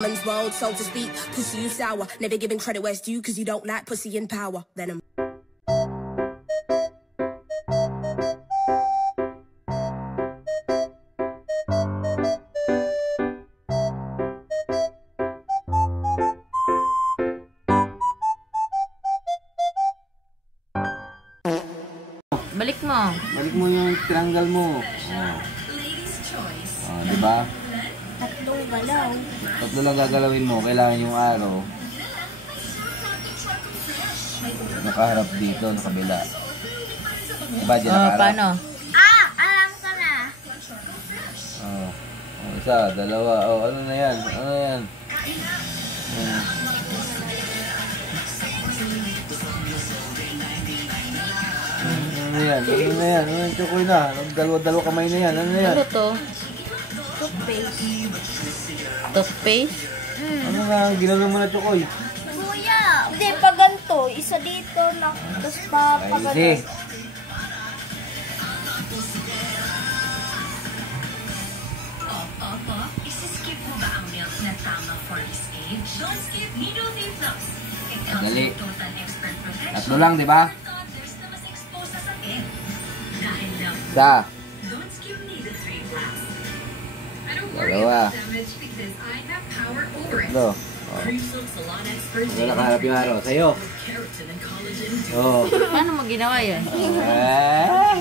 Man's world, so to speak, pussy you sour. Never giving credit where it's due, cause you don't like pussy in power. Venom. Balik mo. Balik mo yung tinanggal mo. Oh, di ba? Tatlong galaw. Tatlo lang gagalawin mo. Kailangan yung araw nakaharap dito, sa kabila. Diba, dyan nakaharap? Paano? Alam ko na. Oh, isa, dalawa. Oh, ano na yan? Ano na yan? Ano yan? Ano na yan? Ano yan? Chokoy na. Dalawa kamay na yan. Ano na yan? Ano to? Toothpaste. Toothpaste? Ano nga? Ginano mo na Chokoy? Kuya! Hindi, pa ganito. Isa dito na. Tapos pa Ay, ganito. hindi. Isi-skip mo ba ang milk na tama for this age? Don't skip Nido Plus. It helps Dali. with total expert protection. Tatlo lang, di ba? For toddlers na mas exposed sa sakit. Dahil lang, Isa. don't skip Nido 3 Plus. I don't worry Dalawa. about damage because I have power over it. Ito. Oh. Creamsilk Salon Expert Ano nakaharap yung araw? Sa'yo. Keratin and collagen. Oh. Paano mo ginawa yan? Ah.